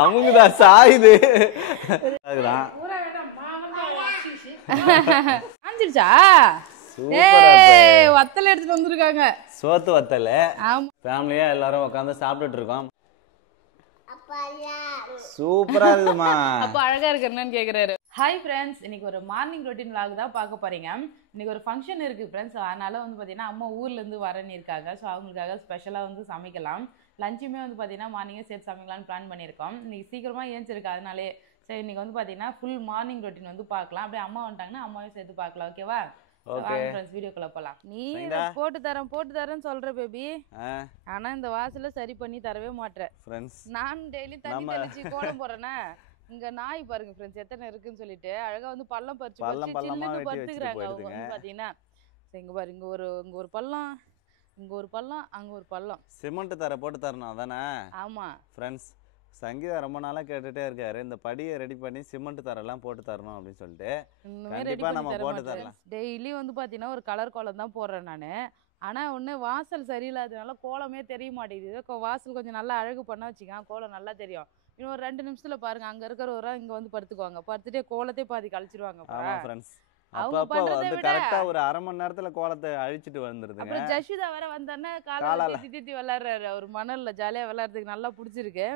அமுங்குதா சாயுது. காஞ்சிருச்சா? வத்தல் எடுத்துட்டு வந்திருக்காங்க. சோத்து வத்தல். ஃபேமிலியா எல்லாரும் உட்காந்து சாப்பிட்டுட்டு இருக்கோம். சூப்பரா இருக்குமா? அப்ப அழகா இருக்குன்னு கேக்குறாரு. ஹாய் ஃப்ரெண்ட்ஸ், இன்னைக்கு ஒரு மார்னிங் ரொட்டீன் vlog தான் பார்க்க போறீங்க. இன்னைக்கு ஒரு ஃபங்க்ஷன் இருக்கு ஃப்ரெண்ட்ஸ். அதனால வந்து பாத்தீங்கன்னா அம்மா ஊர்ல இருந்து வரன்னு இருக்காங்க. ஸோ அவங்களுக்காக ஸ்பெஷலா வந்து சமைக்கலாம். லஞ்சுமே வந்து பாத்தீங்கன்னா மார்னிங்கே சேர்த்து சமைக்கலாம்னு பிளான் பண்ணியிருக்கோம். இன்னைக்கு சீக்கிரமா ஏஞ்சிருக்கு, அதனாலே சரி இன்னைக்கு வந்து பாத்தீங்கன்னா ஃபுல் மார்னிங் ரொட்டீன் வந்து பார்க்கலாம். அப்படியே அம்மா வந்துட்டாங்கன்னா அம்மாவையும் சேர்த்து பார்க்கலாம். ஓகேவா? வீடியோக்குள்ள போலாம். நீ போட்டு தரேன்னு சொல்ற பேபி, ஆனா இந்த வாசல சரி பண்ணி தரவே மாட்டேன். நான் டெய்லி தண்ணி தெளிச்சு கோலம் போறேன்னா இங்க நாய் பாருங்க ஃப்ரெண்ட்ஸ் எத்தனை இருக்குன்னு சொல்லிட்டு அழகா வந்து பள்ளம் பறிச்சு சில்லுன்னு படுத்துக்கிறாங்க. அவங்க வந்து பாத்தீங்கன்னா இங்க பாரு, இங்க ஒரு பள்ளம், இங்க ஒரு பள்ளம், அங்க ஒரு பள்ளம். சிமெண்ட் தர போட்டு தரணும் தானே? ஆமா ஃப்ரெண்ட்ஸ், சங்கீதா ரொம்ப நாளா கேட்டுட்டே இருக்காரு, இந்த படியை ரெடி பண்ணி சிமெண்ட் தரெல்லாம் போட்டு தரணும் அப்படின்னு சொல்லிட்டு. கண்டிப்பா நம்ம போட்டு தரலாம். டெய்லி வந்து பாத்தீங்கன்னா ஒரு கலர் கோலம் தான் போடுறேன் நானு. ஆனா ஒண்ணு வாசல் சரியில்லாததுனால கோலமே தெரிய மாட்டேங்குது. வாசல் கொஞ்சம் நல்லா அழகு பண்ண வச்சுக்க கோலம் நல்லா தெரியும். இன்னும் ஒரு 2 நிமிஷத்துல பாருங்க, அங்க இருக்கிறவரா இங்க வந்து படுத்துக்குவாங்க. படுத்துட்டே கோலத்தை பாதி கழிச்சிருவாங்க. ஆமா ஃப்ரெண்ட்ஸ், அப்பப்ப வந்து கரெக்டா ஒரு அரை மணி நேரத்துல கோலத்தை அழிச்சிட்டு வந்துருதுங்க. அப்புறம் ஜஷிதா வேற வந்தானே காலையில திட்டி விளையாடுறாரு. அவர் மணல்ல ஜாலியா விளையாடுறதுக்கு நல்லா பிடிச்சிருக்கு.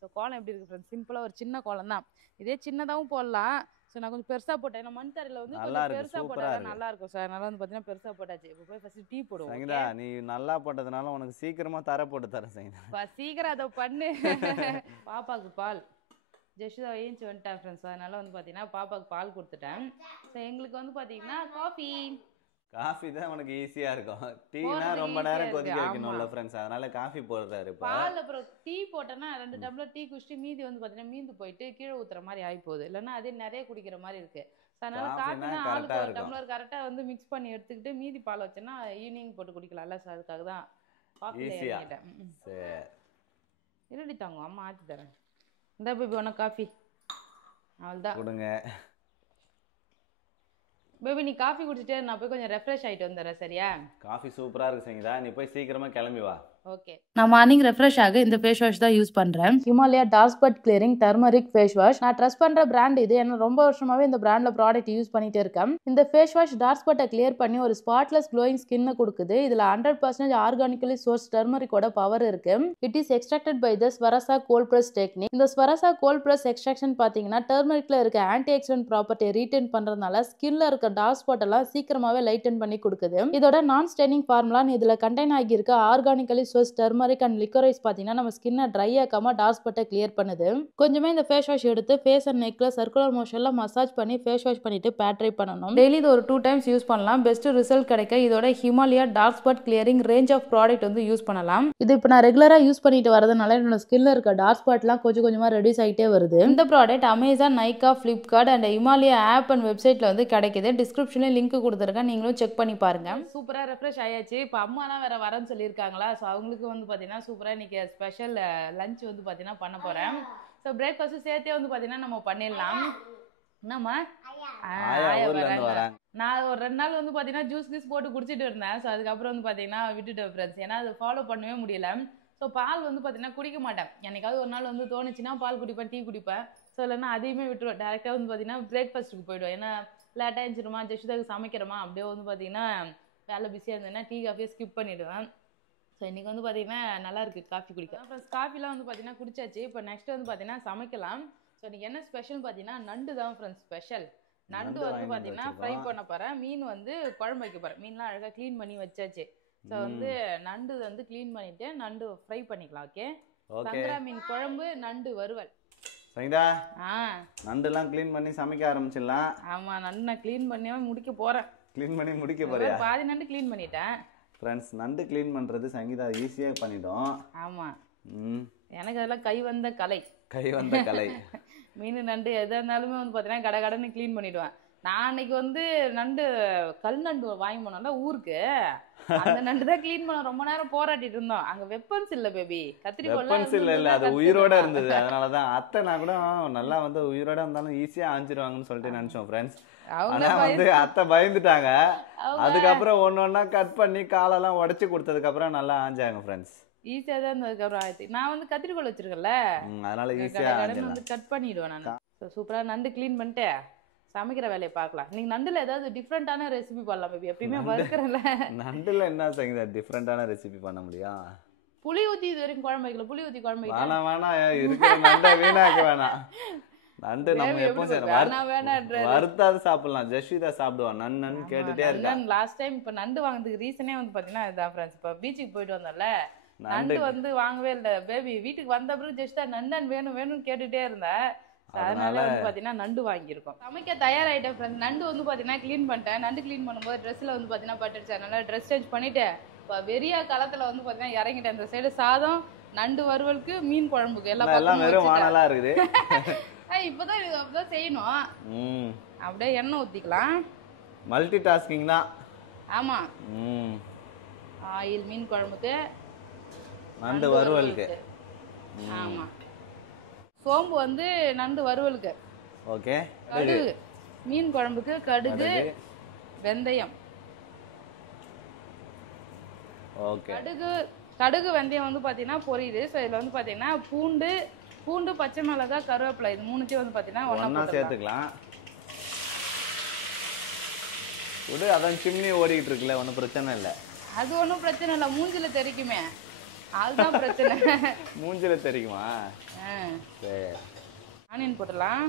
ஸோ கோலம் எப்படி இருக்கு ஃப்ரெண்ட்ஸ்? சிம்பிளாக ஒரு சின்ன கோலம் தான். இதே சின்னதாகவும் போடலாம். ஸோ நான் கொஞ்சம் பெருசாக போட்டேன். ஏன்னா மண் தரையில் வந்து கொஞ்சம் பெருசாக போட்டால் நல்லா இருக்கும். ஸோ அதனால வந்து பார்த்தீங்கன்னா பெருசாக போட்டாச்சு. இப்போ போய் ஃபர்ஸ்ட் டீ போடுவோம். சங்கீதா, நீ நல்லா போட்டதுனால உனக்கு சீக்கிரமா தர போட்டு தரேன் சங்கீதா. சீக்கிரம் அதை பண்ணு. பாப்பாவுக்கு பால் ஜெஷிதா ஏஞ்சி வந்துட்டேன் ஃப்ரெண்ட்ஸ். அதனால வந்து பார்த்தீங்கன்னா பாப்பாவுக்கு பால் கொடுத்துட்டேன். ஸோ எங்களுக்கு வந்து பார்த்தீங்கன்னா காஃபி தான் உனக்கு ஈஸியா இருக்கும். டீனா ரொம்ப நேரம் கொதிக்க வைக்கணும்ல ஃப்ரெண்ட்ஸ், அதனால காஃபி போடுறாரு. பால் அப்புறம் டீ போட்டேன்னா 2 டம்ளர் டீ குடிச்சிட்டு மீதி வந்து பார்த்தீங்கன்னா மீந்து போயிட்டு கீழே ஊத்துற மாதிரி ஆகி போகுது. இல்லைன்னா அதே நிறைய குடிக்கிற மாதிரி இருக்கு. அதனால காஃபினா ஆளுக்கு ஒரு டம்ளர் கரெக்டா வந்து மிக்ஸ் பண்ணி எடுத்துக்கிட்டு மீதி பால் வச்சேன்னா ஈவினிங் போட்டு குடிக்கலாம்ல. ஸோ அதுக்காக தான் காஃபி இறங்கிட்டேன். சரி இருடி தாங்க, அம்மா ஆற்றி தரேன். இந்த பேபி உனக்கு காஃபி அவ்வளோதான் கொடுங்க. பேபி நீ காஃபி குடிச்சிட்டே நான் போய் கொஞ்சம் ரெஃப்ரெஷ் ஆகிட்டு வந்துடுறேன். சரியா? காஃபி சூப்பராக இருக்கு சங்கீதா, நீ போய் சீக்கிரமா கிளம்பி வா. ஓகே. நான் மார்னிங் ரெஃப்ரெஷ் ஆக இந்த ஃபேஸ் வாஷ் தான் யூஸ் பண்றேன். Himalaya dark spot clearing turmeric face wash. நான் ட்ரஸ்ட் பண்ற பிராண்ட் இது. ஏன்னா ரொம்ப வருஷமாவே இந்த பிராண்ட்ல ப்ராடக்ட் யூஸ் பண்ணிட்டே இருக்கேன். இந்த ஃபேஸ் வாஷ் டார்க் ஸ்பாட்டை கிளியர் பண்ணி ஒரு ஸ்பாட்லெஸ் க்ளோயிங் ஸ்கின்னை கொடுக்குது. இதுல 100% ஆர்கானிக்கலி சோர்ஸ் டர்மரிக்கோட பவர் இருக்கு. It is extracted by the Swarasa cold press technique. இந்த ஸ்வரசா கோல்ட் பிரஸ் எக்ஸ்ட்ராக்ஷன் பாத்தீங்கன்னா டர்மரிக்ல இருக்க ஆன்டி ஆக்சிடென்ட் ப்ராப்பர்ட்டியை ரீட்டைன் பண்றதுனால ஸ்கின்ல இருக்க டார்க் ஸ்பாட் எல்லாம் சீக்கிரமாவே லைட்டன் பண்ணி கொடுக்குது. இதோட நான் ஸ்டெயினிங் ஃபார்முலா இதுல கண்டெயின் ஆகி இருக்க organically source turmeric and licorice பாத்தீங்கன்னா நம்ம ஸ்கின்னை ட்ரை ஆக்காம டார்க் ஸ்பாட்டை கிளியர் பண்ணுது. கொஞ்சமே இந்த ஃபேஸ் வாஷ் எடுத்து ஃபேஸ் அண்ட் நெக்ல சர்க்குலர் மோஷன்ல மசாஜ் பண்ணி ஃபேஸ் வாஷ் பண்ணிட்டு பேட் ட்ரை பண்ணணும். டெய்லி இது ஒரு 2 டைம்ஸ் யூஸ் பண்ணலாம். பெஸ்ட் ரிசல்ட் கிடைக்க இதோட Himalaya dark spot clearing range of product வந்து யூஸ் பண்ணலாம். இது இப்போ நான் ரெகுலரா யூஸ் பண்ணிட்டு வரதுனால என்னோட ஸ்கின்ல இருக்க டார்க் ஸ்பாட்லாம் கொஞ்சம் கொஞ்சமா ரெடியூஸ் ஆகிட்டே வருது. இந்த product Amazon, Nykaa, Flipkart and Himalaya app and வெப்சைட்ல வந்து கிடைக்குது. டிஸ்கிரிப்ஷன்ல லிங்க் கொடுத்துருக்கேன், நீங்களும் செக் பண்ணி பாருங்க. சூப்பரா ரெஃப்ரெஷ் ஆயாச்சு. இப்போ அம்மாலாம் வேற வரேன்னு சொல்லியிருக்காங்களா. ஸோ அவங்களுக்கு வந்து பார்த்தீங்கன்னா சூப்பராக இன்னைக்கு ஸ்பெஷல் லஞ்ச் வந்து பார்த்தீங்கன்னா பண்ண போகிறேன். ஸோ பிரேக்ஃபாஸ்ட்டு சேர்த்தே வந்து பார்த்தீங்கன்னா நம்ம பண்ணிடலாம். என்னம்மா நான் ஒரு 2 நாள் வந்து பார்த்தீங்கன்னா ஜூஸ் போட்டு குடிச்சிட்டு இருந்தேன். ஸோ அதுக்கப்புறம் வந்து பார்த்தீங்கன்னா விட்டுட்டேன் ஃப்ரெண்ட்ஸ். ஏன்னா அது ஃபாலோ பண்ணவே முடியல. ஸோ பால் வந்து பார்த்தீங்கன்னா குடிக்க மாட்டேன். என்னைக்காவது ஒரு நாள் வந்து தோணுச்சுன்னா பால் குடிப்பேன், டீ குடிப்பேன். ஸோ இல்லைன்னா அதையுமே விட்டுருவேன். டேரெக்டாக வந்து பார்த்தீங்கன்னா பிரேக்ஃபாஸ்ட்டுக்கு போயிடுவேன். ஏன்னா லேட்டாக இருந்துச்சுருமா, ஜெஷிதாக்கு சமைக்கிறோமா, அப்படியே வந்து பார்த்தீங்கன்னா வேலை பிஸியாக இருந்ததுன்னா டீ காஃபியை ஸ்கிப் பண்ணிவிடுவேன். ஸோ இன்றைக்கி வந்து பார்த்தீங்கன்னா நல்லாயிருக்கு காஃபி குடிக்க. அப்புறம் காஃபிலாம் வந்து பார்த்தீங்கன்னா குடிச்சாச்சு. இப்போ நெக்ஸ்ட் வந்து பார்த்தீங்கன்னா சமைக்கலாம். ஸோ இன்றைக்கி என்ன ஸ்பெஷல் பார்த்தீங்கன்னா நண்டு தான் ஃப்ரெண்ட்ஸ் ஸ்பெஷல். நண்டு வந்து பார்த்தீங்கன்னா ஃப்ரை பண்ண போகிறேன். மீன் வந்து குழம்பு வைக்க போகிறேன். மீன்லாம் அழகாக க்ளீன் பண்ணி வச்சாச்சு. ஸோ வந்து நண்டு வந்து க்ளீன் பண்ணிவிட்டு நண்டு ஃப்ரை பண்ணிக்கலாம். ஓகே. சங்கரா மீன் குழம்பு, நண்டு வறுவல். சங்கீதா, நண்டுலாம் க்ளீன் பண்ணி சமைக்க ஆரம்பிச்சிடலாம். ஆமாம், நண்டு நான் க்ளீன் பண்ணியே முடிக்க போகிறேன். க்ளீன் பண்ணி முடிக்க போறியா? பாதி நண்டு க்ளீன் பண்ணிட்டேன் ஃப்ரெண்ட்ஸ். நண்டு க்ளீன் பண்ணுறது சங்கீதா ஈஸியாக பண்ணிட்டோம். ஆமாம், எனக்கு அதெல்லாம் கை வந்த கலை. மீன் நண்டு எதாக இருந்தாலுமே வந்து பார்த்தீங்கன்னா கடன்னு க்ளீன் பண்ணிவிடுவேன். நான் அன்னைக்கு வந்து நண்டு கல் நண்டு வாங்கி போனோம்ல ஊருக்கு, அந்த நண்டு தான் க்ளீன் பண்ண ரொம்ப நேரம் போராட்டிட்டு இருந்தோம். அங்க வெப்பன்ஸ் இல்ல பேபி, வெப்பன்ஸ் இல்ல, அது உயிரோட இருந்தது. அதனாலதான் அத்தை நான் கூட நல்லா வந்து உயிரோட இருந்தாலும் ஈஸியா ஆஞ்சிருவாங்கன்னு சொல்லிட்டு நினைச்சோம் ஃப்ரெண்ட்ஸ். ஆனா வந்து அத்தை பயந்துட்டாங்க. அதுக்கப்புறம் ஒன்னொன்னா கட் பண்ணி காலெல்லாம் உடைச்சு கொடுத்ததுக்கு அப்புறம் நல்லா ஆஞ்சாங்க ஃப்ரெண்ட்ஸ். ஈஸியா தான் இருந்ததுக்கப்புறம் ஆயிடுச்சு. நான் வந்து கத்திரிக்கோல் வச்சிருக்கேன்ல, அதனால ஈஸியா கடைன்னு வந்து கட் பண்ணிடுவேன் நான். சூப்பரா நண்டு க்ளீன் பண்ணிட்டு சமைக்கிற வேலையை பார்க்கலாம். நீங்க நண்டுல ஏதாவது டிஃப்ரெண்டான ரெசிபி பண்ணலாம் பேபி. எப்பயுமே வறுக்கிறல. நண்டுல என்ன செய்யுங்க டிஃப்ரெண்டான ரெசிபி பண்ண முடியும்? புளி ஊத்தி இது வரைக்கும் குழம்பு வைக்கல. புளி ஊத்தி குழம்பு வைக்கல. வேணாம் வேணாம், இருக்கிற நண்டை வீணாக்க வேணாம். நண்டு நம்ம எப்போ வறுத்தாது சாப்பிடலாம். ஜஸ்விதா சாப்பிடுவான் நன்னு கேட்டுட்டே இருக்கா. லாஸ்ட் டைம் இப்ப நண்டு வாங்குறதுக்கு ரீசனே வந்து பாத்தீங்கன்னா இதுதான் ஃப்ரெண்ட்ஸ். இப்ப பீச்சுக்கு போயிட்டு வந்தோம்ல, நண்டு வந்து வாங்கவே இல்லை பேபி. வீட்டுக்கு வந்த பிறகு ஜஸ்டா நண்டன் வேணும் வேணும்னு கேட்டுட்டே இருந்தேன். அதனால வந்து பாத்தீங்கன்னா நண்டு வாங்கியிருக்கோம். சமைக்க தயாராயிட்டேன் ஃப்ரெண்ட்ஸ். நண்டு வந்து பாத்தீங்கன்னா க்ளீன் பண்ணிட்டேன். நண்டு க்ளீன் பண்ணும்போது ட்ரெஸ்ல வந்து பாத்தீங்கன்னா பட்டுருச்சு. அதனால ட்ரெஸ் சேஞ்ச் பண்ணிட்டு இப்போ வெறியா களத்துல வந்து பாத்தீங்கன்னா இறங்கிட்டேன். இந்த சைடு சாதம், நண்டு வறுவலுக்கு, மீன் குழம்புக்கு எல்லாம் வெறும் வானலா இருக்குது. இப்பதான் அப்படிதான் செய்யணும். அப்படியே எண்ணெய் ஊத்திக்கலாம். மல்டி டாஸ்கிங் தான். ஆமா. ஆயில் மீன் குழம்புக்கு, நண்டு வறுவலுக்கு. ஆமா. சோம்பு வந்து நண்டு வறுவலுக்கு. ஓகே. கடுகு மீன் குழம்புக்கு, கடுகு வெந்தயம். ஓகே. கடுகு வெந்தயம் வந்து பாத்தீங்கன்னா பொரியுது. ஸோ இதுல வந்து பாத்தீங்கன்னா பூண்டு பச்சை மிளகாய் கருவேப்பிலை இது மூணுத்தையும் வந்து பாத்தீங்கன்னா ஒண்ணா சேர்த்துக்கலாம். விடு, அதான் சிம்னி ஓடிக்கிட்டு இருக்குல்ல, ஒன்றும் பிரச்சனை இல்லை. அது ஒன்றும் பிரச்சனை இல்லை, மூஞ்சில தெரிக்குமே, அதுதான் பிரச்சனை. மூஞ்சில தெரிக்குமா? சரி. ஆனியன் போட்டுடலாம்.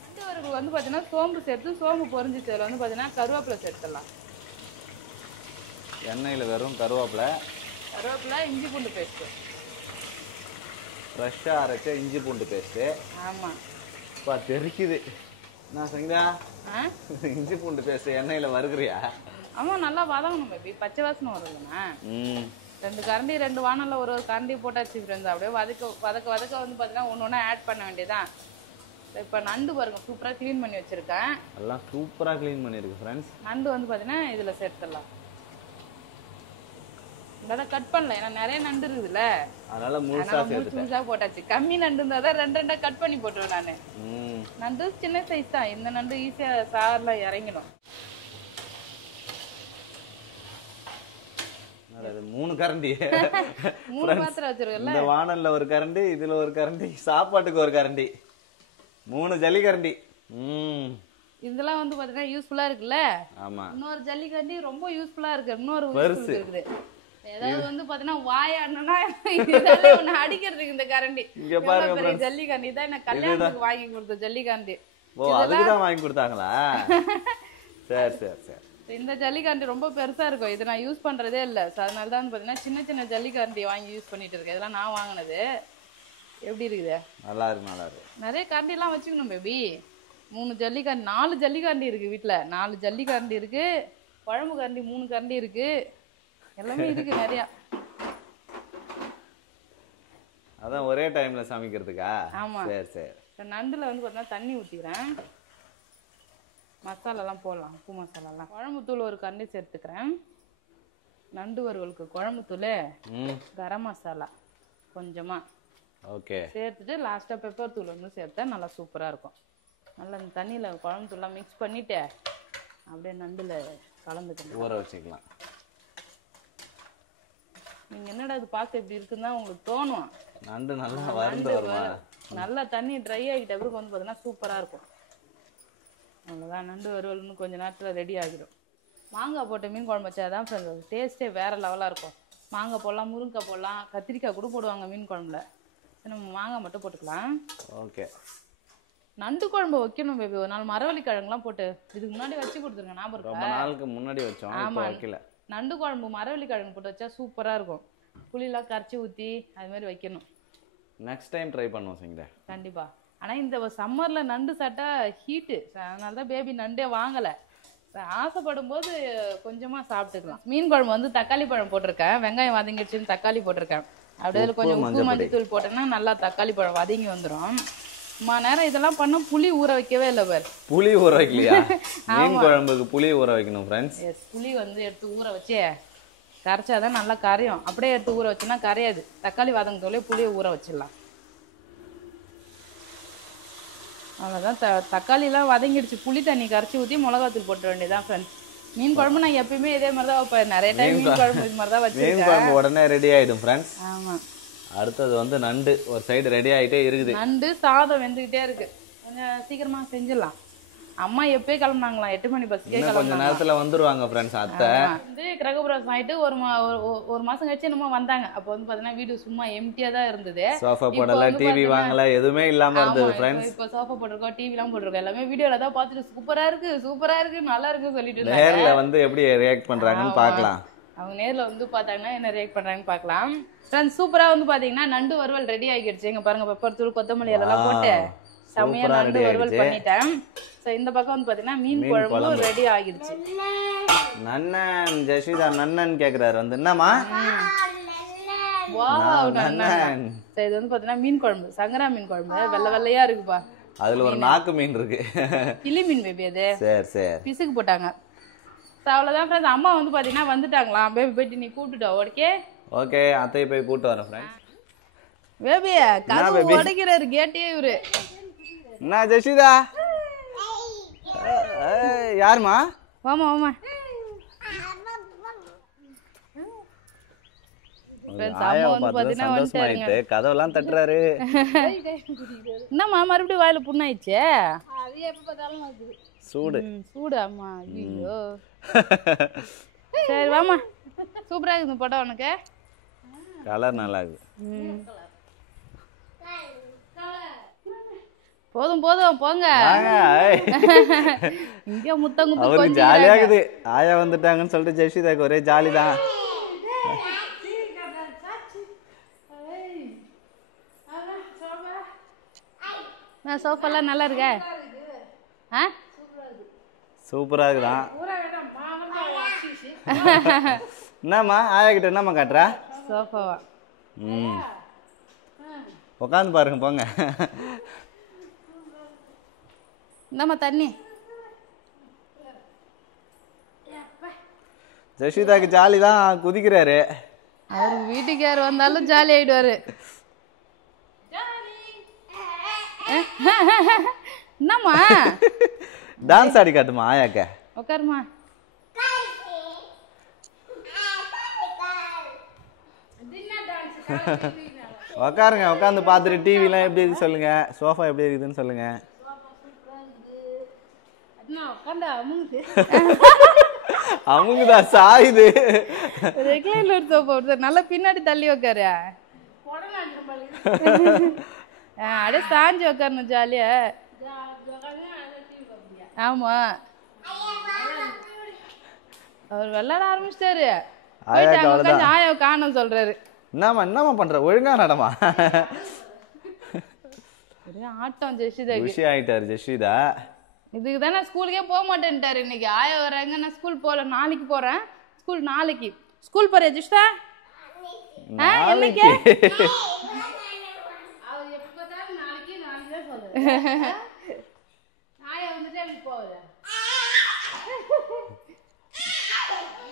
நண்டு வந்து பாத்தீங்கன்னா சோம்பு சேர்த்து, சோம்பு பொரிஞ்சிச்சு. அதில் வந்து பாத்தீங்கன்னா கருவேப்பிலை சேர்த்துடலாம். எண்ணெயில் வெறும் கருவேப்பிலை, இஞ்சி பூண்டு பேஸ்ட், ஃப்ரெஷ்ஷாக அரைச்ச இஞ்சி பூண்டு பேஸ்ட்டு. ஆமாம். இப்போ தெரிக்குது. நான் சங்கீதா, இஞ்சி பூண்டு பேஸ்ட் எண்ணெயில் வறுக்கிறியா? ஆமாம், நல்லா வதங்கணும் பேபி, பச்சை வாசனை வருதுண்ணா. 2 கரண்டி 2 வானல்ல ஒரு கரண்டி போட்டாச்சு ஃப்ரெண்ட்ஸ். அப்படியே வதக்க வந்து பார்த்தீங்கன்னா ஒன்று ஒன்றா ஆட் பண்ண வேண்டியதான். இப்போ நண்டு பாருங்க சூப்பராக க்ளீன் பண்ணி வச்சுருக்கேன். எல்லாம் சூப்பராக க்ளீன் பண்ணியிருக்கு ஃப்ரெண்ட்ஸ். நண்டு வந்து பார்த்தீங்கன்னா இதில் சேர்த்துடலாம். இதெல்லாம் கட் பண்ணல, ஏன்னா நிறைய நண்டு இருக்குதுல்ல, அதனால முழுசா போட்டாச்சு. கம்மி நண்டு இருந்தால் தான் 2 கட் பண்ணி போட்டுருவேன் நான். நண்டு சின்ன சைஸ் தான், இந்த நண்டு ஈஸியாக சார்ல இறங்கிடும். 3 கரண்டி 3 பாத்திரம் வச்சிருக்கல. இந்த வானல்ல ஒரு கரண்டி, இதுல ஒரு கரண்டி, சாப்பாட்டுக்கு ஒரு கரண்டி, 3 ஜல்லி கரண்டி. இதெல்லாம் வந்து பாத்தீங்கன்னா யூஸ்ஃபுல்லா இருக்குல்ல. ஆமா. இன்னொரு ஜல்லி கரண்டி ரொம்ப யூஸ்ஃபுல்லா இருக்கு. இன்னொரு இருக்குது. ஏதாவது வந்து பாத்தீங்கன்னா வாயாடணும்னா இதெல்லாம் ஒண்ணு அடிக்கிறதுக்கு இந்த கரண்டி. இங்க பாருங்க ஜல்லி கரண்டி தான் எனக்கு கல்யாணத்துக்கு வாங்கி கொடுத்த ஜல்லி கரண்டி. ஓ, அதுக்கு தான் வாங்கி கொடுத்தாங்களா? சரி சரி சரி. இந்த ஜல்லிக்காண்டி ரொம்ப பெருசா இருக்கும். இதை நான் யூஸ் பண்றதே இல்லை. அதனால தான் பாத்தீங்கன்னா சின்ன சின்ன ஜல்லிக்காண்டி வாங்கி யூஸ் பண்ணிட்டு இருக்கேன். இதெல்லாம் நான் வாங்கினது. எப்படி இருக்குது? நல்லா இருக்கு, நல்லா இருக்கு. நிறைய கரண்டி எல்லாம் வச்சுக்கணும் பேபி. 3 ஜல்லிக்காண்டி, 4 ஜல்லிக்காண்டி இருக்கு வீட்டுல. 4 ஜல்லிக்காண்டி இருக்கு, குழம்பு கரண்டி 3 கரண்டி இருக்கு, எல்லாமே இருக்கு நிறைய. அதான் ஒரே டைம்ல சமைக்கிறதுக்கா? ஆமா. சரி சரி. நண்டுல வந்து பாத்தீங்கன்னா தண்ணி ஊத்திக்கிறேன். மசாலாலாம் போடலாம். உப்பு மசாலாலாம், குழம்பு தூள் ஒரு கரண்டி சேர்த்துக்கிறேன். நண்டு வறுவலுக்கு குழம்பு தூள், கரம் மசாலா கொஞ்சமா ஓகே சேர்த்துட்டு லாஸ்டா பெப்பர் தூள் வந்து சேர்த்தா நல்லா சூப்பரா இருக்கும். நல்லா இந்த தண்ணியில குழம்பு தூள்லாம் மிக்ஸ் பண்ணிட்டு அப்படியே நண்டுல கலந்துக்கணும், ஊற வச்சுக்கலாம். நீங்க என்னடா இது பார்க்க இப்படி இருக்குன்னு உங்களுக்கு தோணும். நண்டு நல்லா வறுந்து வருமா? நல்லா தண்ணி ட்ரை ஆகிட்ட பிறகு வந்து பார்த்தீங்கன்னா சூப்பராக இருக்கும். அவ்வளோதான், நண்டு வறுவல்னு கொஞ்சம் நேரத்தில் ரெடி ஆகிடும். மாங்காய் போட்ட மீன் குழம்பு வச்சாதான் ஃப்ரெண்ட்ஸ் டேஸ்ட்டே வேறு லெவலாக இருக்கும். மாங்காய் போடலாம், முருங்கைக்காய் போடலாம், கத்திரிக்காய் கூட போடுவாங்க மீன் குழம்புல. நம்ம மாங்காய் மட்டும் போட்டுக்கலாம். ஓகே. நண்டு குழம்பு வைக்கணும் பேபி. ஒரு நாள் மரவள்ளி கிழங்குலாம் போட்டு இதுக்கு முன்னாடி வச்சு கொடுத்துருங்க, ஞாபகம் இருக்கா? ரொம்ப நாளுக்கு முன்னாடி வச்சோம், இப்போ வைக்கல. நண்டு குழம்பு மரவள்ளி கிழங்கு போட்டு வச்சா சூப்பராக இருக்கும். புளியெல்லாம் கரைச்சி ஊற்றி அது மாதிரி வைக்கணும். நெக்ஸ்ட் டைம் ட்ரை பண்ணுவோம் சங்கீதா, கண்டிப்பா. ஆனால் இந்த சம்மரில் நண்டு சாப்பிட்டா ஹீட்டு, அதனால தான் பேபி நண்டே வாங்கலை. ஆசைப்படும் போது கொஞ்சமாக சாப்பிட்டுக்கலாம். மீன் குழம்பு வந்து தக்காளி பழம் போட்டிருக்கேன், வெங்காயம் வதங்கிடுச்சுன்னு தக்காளி போட்டிருக்கேன். அப்படியே கொஞ்சம் உப்பு மஞ்சத்தூள் போட்டேன்னா நல்லா தக்காளி பழம் வதங்கி வந்துடும். நேரம் இதெல்லாம் பண்ண புளி ஊற வைக்கவே இல்லை பார். புளி ஊற வைக்கலையா? மீன் குழம்புக்கு புளி ஊற வைக்கணும் ஃப்ரெண்ட்ஸ். எஸ், புளி வந்து எடுத்து ஊற வச்சே கரைச்சாதான் நல்லா கரையும். அப்படியே எடுத்து ஊற வச்சோன்னா கரையாது. தக்காளி வதங்கத்தோலே புளியை ஊற வச்சிடலாம். அவ்வளோதான். தக்காளிலாம் வதங்கிடுச்சு. புளி தண்ணி கரைச்சி ஊற்றி மிளகாத்தூள் போட்ட வேண்டியதான் ஃப்ரெண்ட்ஸ். மீன் குழம்பு நான் எப்பயுமே இதே மாதிரி தான் வைப்பேன். நிறைய டைம் மீன் குழம்பு இது மாதிரி தான் மீன் வச்சிருக்கேன். குழம்பு உடனே ரெடி ஆயிடும் ஃப்ரெண்ட்ஸ். ஆமா. அடுத்தது வந்து நண்டு ஒரு சைடு ரெடி ஆயிட்டே இருக்குது. நண்டு சாதம் வெந்துகிட்டே இருக்கு. கொஞ்சம் சீக்கிரமா செஞ்சிடலாம். அம்மா எப்பயே கிளம்புனாங்களாம், 8 மணி பஸ்ஸுக்கே கொஞ்ச கிளம்புனாங்க. நேரத்துல வந்துருவாங்க ஃப்ரெண்ட்ஸ். அத்தை வந்து கிரகபிரவேசம் ஆயிட்டு ஒரு மாசம் கழிச்சு என்னமோ வந்தாங்க. அப்போ வந்து பாத்தீங்கன்னா வீடு சும்மா எம்டியா தான் இருந்தது. சோஃபா போடல, டிவி வாங்கல, எதுவுமே இல்லாம இருந்தது ஃப்ரெண்ட்ஸ். இப்போ சோஃபா போட்டிருக்கோம், டிவி எல்லாம் போட்டிருக்கோம். எல்லாமே வீடியோல தான் பார்த்துட்டு சூப்பரா இருக்கு நல்லா இருக்கு சொல்லிட்டு இருந்தாங்க. நேர்ல வந்து எப்படி ரியாக்ட் பண்றாங்கன்னு பார்க்கலாம். அவங்க நேர்ல வந்து பார்த்தாங்கன்னா என்ன ரியாக்ட் பண்றாங்கன்னு பார்க்கலாம். ஃப்ரெண்ட்ஸ் சூப்பரா வந்து பாத்தீங்கன்னா நண்டு வறுவல் ரெடி ஆகிடுச்சு. இங்க பாருங்க, பெப்பர் தூள், கொத்தமல்லி எல்லாம் போட்டு செமையா நண்டு வறுவல் பண்ணிட்டேன். சோ இந்த பக்கம் வந்து பாத்தீங்கன்னா மீன் குழம்பு ரெடி ஆகிடுச்சு. நன்னன் ஜெஷிதா நன்னன் கேக்குறாரு வந்து. என்னமா? வாவ் நன்னன். சோ இது வந்து பாத்தீங்கன்னா மீன் குழம்பு, சங்கரா மீன் குழம்பு. வெள்ளை வெள்ளையா இருக்குப்பா. அதுல ஒரு நாக்கு மீன் இருக்கு. கிளி மீன் பேபி அது. சரி பிசுக்கு போட்டாங்க. சோ அவ்வளவுதான் ஃப்ரெண்ட்ஸ். அம்மா வந்து பாத்தீங்கன்னா வந்துட்டாங்களாம். பேபி போயிட்டு நீ கூப்பிட்டுட்டோ. ஓகே அத்தை போய் கூப்பிட்டு வரேன் ஃப்ரெண்ட்ஸ். பேபி கதவு உடைக்கிறாரு கேட்டே இவரு. என்ன ஜெஷிதா? யாருமா? வாமா கதவெல்லாம் தட்டுறாரு. என்னம்மா மறுபடியும் வாயில புண்ணாயிடுச்சு? சூடு. ஆமா. ஐயோ சரி வாமா. சூப்பரா இருக்குது போட்டோ. உனக்கு கலர் நல்லா இருக்கு. போதும் போங்க. இங்க முத்தம் குத்து அவருக்கு ஜாலியா இருக்குது. ஆயா வந்துட்டாங்கன்னு சொல்லிட்டு ஜெஷிதாக்கு ஒரே ஜாலி தான். சோஃபாலாம் நல்லா இருக்கா? சூப்பரா இருக்குதான். என்னம்மா ஆயா கிட்ட என்னம்மா காட்டுறா? சோஃபாவா? உட்காந்து பாருங்க போங்க. இந்தாம்மா தண்ணி. ஜெஷிதாக்கு ஜாலி தான், குதிக்கிறாரு. அவரு வீட்டுக்கு யார் வந்தாலும் ஜாலி ஆயிடுவாரு. என்னம்மா டான்ஸ் ஆடி காட்டுமா ஆயாக்க? உட்காருமா. உட்காருங்க, உட்காந்து பார்த்துட்டு டிவிலாம் எப்படி இருக்கு சொல்லுங்க, சோஃபா எப்படி இருக்குதுன்னு சொல்லுங்க. அமுங்குதான் சாயுது. ரெகுலர் சோஃபா நல்லா பின்னாடி தள்ளி உட்காரு. அப்படியே சாஞ்சி உட்காரணும் ஜாலியா. ஆமா அவர் விளையாட ஆரம்பிச்சிட்டாரு. ஆயா காணும் சொல்றாரு. என்னம்மா பண்ற, ஒழுங்கா நடமா. ஆட்டம் ஜெஷிதா குஷி ஆயிட்டாரு ஜெஷிதா. இதுக்கு தானே ஸ்கூலுக்கே போக மாட்டேன்ட்டாரு. இன்னைக்கு ஆயா வராங்க, நான் ஸ்கூல் போல. நாளைக்கு போறேன் ஸ்கூல். நாளைக்கு ஸ்கூல் போறியா ஜெஷிதா?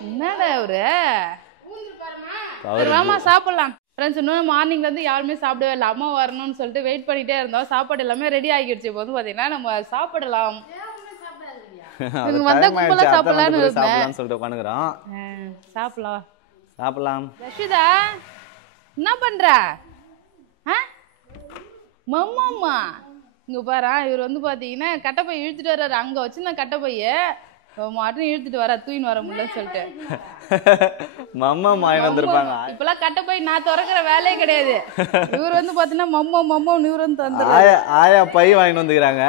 என்னடா அவரு? வாமா சாப்பிடலாம். ஃப்ரெண்ட்ஸ் இன்னும் மார்னிங்ல இருந்து யாருமே சாப்பிடவே இல்லை. அம்மா வரணும்னு சொல்லிட்டு வெயிட் பண்ணிட்டே இருந்தோம். சாப்பாடு எல்லாமே ரெடி ஆகிடுச்சு. இப்போ வந்து பாத்தீங்கன்னா நம்ம சாப்பிடலாம். வந்த கும்பலா சாப்பிடலாம்னு இருந்தேன். சொல்லிட்டு உட்காந்துக்கிறோம். சாப்பிடலாம். ரஷிதா என்ன பண்ற? மம்மா இங்க பாரு. இவர் வந்து பாத்தீங்கன்னா கட்டப்பை இழுத்துட்டு வர்றாரு. அங்க வச்சு நான் கட்டப்பைய மாட்டும் இழுத்துட்டு வர, தூயின் வர முடியலன்னு சொல்லிட்டு மம்மா மாயின் வந்திருப்பாங்க. இப்பெல்லாம் கட்டப்பை நான் திறக்கிற வேலையே கிடையாது. இவர் வந்து பாத்தீங்கன்னா மம்மா இவர் வந்து தந்து ஆயா பை வாங்கிட்டு வந்துக்கிறாங்க.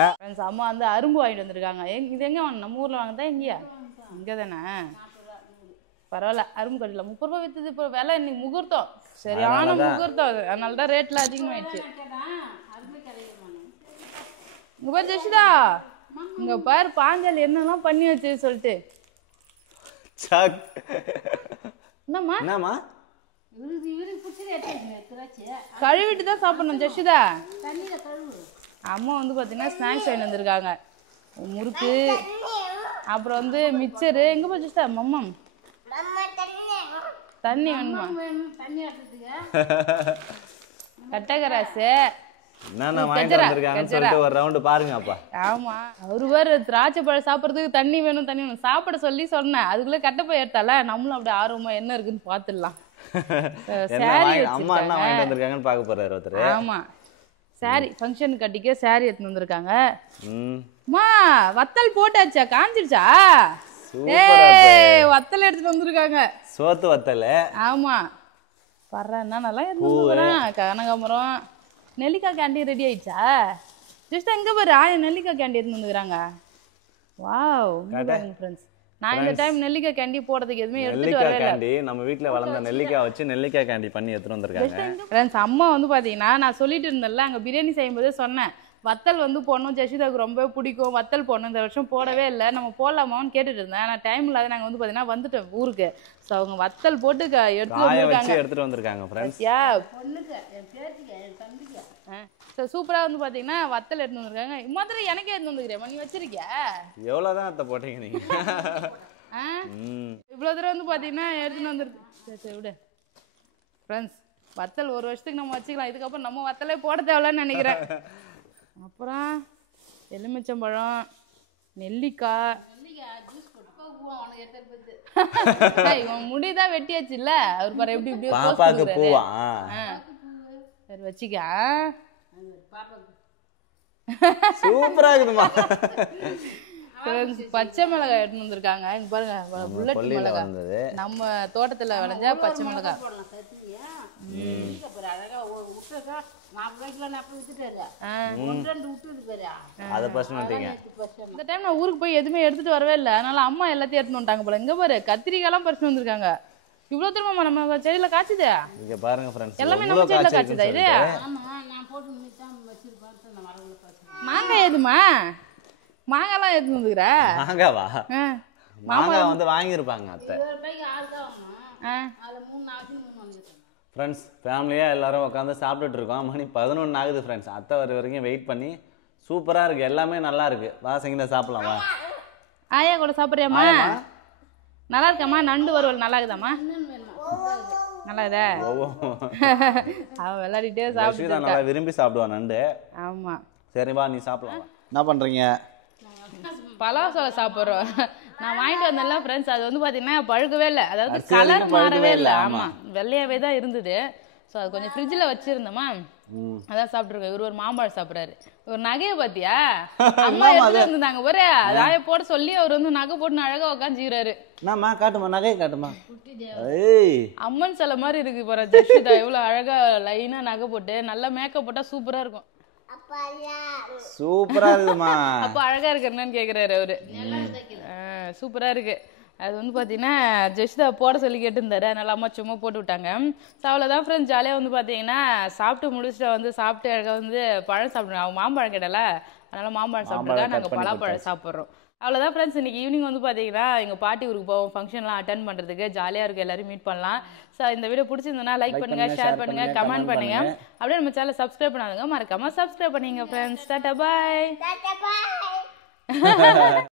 அம்மா வந்து அரும்பு வாங்கிட்டு வந்திருக்காங்க. இது எங்க நம்ம ஊர்ல வாங்கதா? எங்கயா? இங்கதானே. பரவாயில்ல, அரும்பு கடையில 30 ரூபாய் வித்துது. இப்போ விலை இன்னைக்கு முகூர்த்தம், சரியான முகூர்த்தம். அதனாலதான் ரேட்ல அதிகமாயிடுச்சு. இங்க பாரு ஜெஷிதா, இங்க பாரு பாஞ்சாலி என்னெல்லாம் பண்ணி வச்சு சொல்லிட்டு. என்னம்மா கழுவிட்டு தான் சாப்பிடணும் ஜெஷிதா. அம்மா வந்து பாத்தீங்கன்னா ஸ்நாக்ஸ் வாங்கி வந்திருக்காங்க. முறுக்கு, அப்புறம் வந்து மிக்சரு. எங்க போய் ஜெஷிதா? மம்மம் தண்ணி வேணுமா? கட்டகராசு, என்னென்ன வாங்கிட்டு வந்திருக்காங்கன்னு சொல்லிட்டு ஒரு ரவுண்டு பாருங்க அப்பா. ஆமா அவரு வேற திராட்சை பழம் சாப்பிட்றதுக்கு தண்ணி வேணும் சாப்பிட சொல்லி சொன்னேன். அதுக்குள்ள கட்ட போய் எடுத்தால நம்மளும் அப்படியே ஆர்வமா என்ன இருக்குன்னு பாத்துடலாம். அம்மா என்ன வாங்கிட்டு வந்திருக்காங்கன்னு பார்க்க போறாரு ஒருத்தர். ஆமா சாரி ஃபங்க்ஷன் கட்டிக்க சாரி எடுத்துட்டு வந்திருக்காங்க. வத்தல் போட்டாச்சா காஞ்சிருச்சா? வத்தல் எடுத்துட்டு வந்திருக்காங்க. சோத்து வத்தல். ஆமா பர்றா என்ன நல்லா எடுத்துட்டு கனகாமரம். நெல்லிக்காய் கேண்டி ரெடி ஆயிடுச்சா? ஜஸ்ட் எங்க பாரு நெல்லிக்காய் கேண்டி எடுத்துட்டு வந்துக்கிறாங்க. வாவ் ஃப்ரெண்ட்ஸ் நான் இந்த டைம் நெல்லிக்காய் கேண்டி போடுறதுக்கு எதுவுமே எடுத்துட்டு வரவே இல்லை. நம்ம வீட்ல வளர்ந்த நெல்லிக்காய் வச்சு நெல்லிக்காய் கேண்டி பண்ணி எடுத்துட்டு வந்திருக்காங்க. ஃப்ரெண்ட்ஸ் அம்மா வந்து பாத்தீங்கன்னா நான் சொல்லிட்டு இருந்தேன்ல அங்க பிரியாணி செய்யும்போதே சொன்னேன் வத்தல் வந்து போடணும், ஜெஷிதாவுக்கு ரொம்ப பிடிக்கும் வத்தல் போடணும். இந்த வருஷம் போடவே இல்லை, நம்ம போடலாமான்னு கேட்டுட்டு இருந்தேன். ஆனால் டைம் இல்லாத நாங்கள் வந்து பார்த்தீங்கன்னா வந்துட்டோம் ஊருக்கு. ஸோ அவங்க வத்தல் போட்டு எடுத்துட்டு வந்திருக்காங்க. ஸோ சூப்பராக வந்து பார்த்தீங்கன்னா வத்தல் எடுத்து வந்திருக்காங்க. மாதிரி எனக்கே எடுத்து வந்துக்கிறேன். நீ வச்சிருக்கியா? எவ்வளோதான் அத்தை போட்டீங்க நீங்க? இவ்வளோ தூரம் வந்து பார்த்தீங்கன்னா எடுத்துன்னு வந்துருக்கு. சரி விடு ஃப்ரெண்ட்ஸ், வத்தல் ஒரு வருஷத்துக்கு நம்ம வச்சுக்கலாம். இதுக்கப்புறம் நம்ம வத்தலே போட தேவையில்லன்னு நினைக்கிறேன். அப்புறம் எலுமிச்சம்பழம், நெல்லிக்காய். இவன் முடிதான் வெட்டியாச்சு இல்ல, அவர் பாரு எப்படி இப்படி சரி வச்சுக்க. சூப்பரா இருக்குமா? பச்சை மிளகாய் எடுத்து வந்திருக்காங்க. இங்க பாருங்க புல்லட் மிளகாய், நம்ம தோட்டத்துல விளைஞ்ச பச்சை மிளகாய். இந்த டைம் நான் ஊருக்கு போய் எதுவுமே எடுத்துட்டு வரவே இல்லை, அதனால அம்மா எல்லாத்தையும் எடுத்துட்டு வந்துட்டாங்க போல. இங்க பாரு கத்திரிக்காய் எல்லாம் பறிச்சு வந்திருக்காங்க. இவ்வளவு தூரமா நம்ம செடியில காய்ச்சுதே. இங்க பாருங்க ஃப்ரெண்ட்ஸ், எல்லாமே நம்ம செடியில காய்ச்சுதா இது? மாங்காய் எதுமா? மாங்காய்லாம் எடுத்து வந்துக்கிற? மாங்காவா? மாங்காய் வந்து வாங்கியிருப்பாங்க அத்தை. ஃப்ரெண்ட்ஸ் ஃபேமிலியாக எல்லாரும் உட்காந்து சாப்பிட்டுட்டு இருக்கோம். மணி 11 ஆகுது ஃப்ரெண்ட்ஸ். அத்தை வர வரைக்கும் வெயிட் பண்ணி சூப்பராக இருக்குது, எல்லாமே நல்லா இருக்குது. வா செங்கிட்ட சாப்பிடலாம் வா. ஆயா கூட சாப்பிட்றியாம்மா? நல்லா இருக்காம்மா? நண்டு வறுவல் நல்லா இருக்குதாம்மா? நல்லா இதா? அவன் விளையாடிட்டே சாப்பிட்டு நல்லா விரும்பி சாப்பிடுவான் நண்டு. ஆமாம் சரி வா நீ சாப்பிடலாம். என்ன பண்ணுறீங்க? பலாசோலை சாப்பிட்றோம். நான் வாங்கிட்டு வந்தேன்ல ஃப்ரெண்ட்ஸ், அது வந்து பார்த்தீங்கன்னா பழுக்கவே இல்லை, அதாவது கலர் மாறவே இல்லை. ஆமாம் வெள்ளையாவே தான் இருந்தது. ஸோ அது கொஞ்சம் ஃப்ரிட்ஜில் வச்சுருந்தோமா, அதான் சாப்பிட்ருக்கோம். இவர் ஒரு மாம்பழம் சாப்பிட்றாரு. ஒரு நகையை பார்த்தியா? அம்மா எடுத்து வந்திருந்தாங்க ஒரே அதாய போட சொல்லி அவர் வந்து நகை போட்டு அழகாக உட்காந்துக்கிறாரு. நாமா காட்டுமா நகையை காட்டுமா? அம்மன் சில மாதிரி இருக்கு பாரு ஜெஷிதா, எவ்வளோ அழகா லைனா நகை போட்டு நல்லா மேக்கப் போட்டால் சூப்பராக இருக்கும். சூப்பரா இருக்குமா? அப்ப அழகா இருக்கிறேன்னு கேக்குறாரு அவரு. சூப்பரா இருக்கு. அது வந்து பாத்தீங்கன்னா ஜெஷிதா போட சொல்லி கேட்டுருந்தாரு, அதனால அம்மா சும்மா போட்டு விட்டாங்க. ஸோ அவ்வளோதான் ஃப்ரெண்ட்ஸ், ஜாலியாக வந்து பார்த்தீங்கன்னா சாப்பிட்டு முடிச்சுட்டு வந்து சாப்பிட்டு அழகாக வந்து பழம் சாப்பிடுறோம். அவங்க மாம்பழம் கேட்டல, அதனால மாம்பழம் சாப்பிட்றதா நாங்கள் பலாப்பழம் சாப்பிட்றோம். அவ்வளோதான் ஃப்ரெண்ட்ஸ், இன்னைக்கு ஈவினிங் வந்து பார்த்தீங்கன்னா எங்கள் பாட்டி ஊருக்கு போவோம் ஃபங்க்ஷன்லாம் அட்டன் பண்ணுறதுக்கு. ஜாலியாக இருக்குது, எல்லாரும் மீட் பண்ணலாம். ஸோ இந்த வீடியோ பிடிச்சிருந்தோன்னா லைக் பண்ணுங்கள், ஷேர் பண்ணுங்கள், கமெண்ட் பண்ணுங்கள். அப்படியே நம்ம சேனலை சப்ஸ்கிரைப் பண்ணாதுங்க, மறக்காமல் சப்ஸ்கிரைப் பண்ணிங்க ஃப்ரெண்ட்ஸ். டாடா பாய்.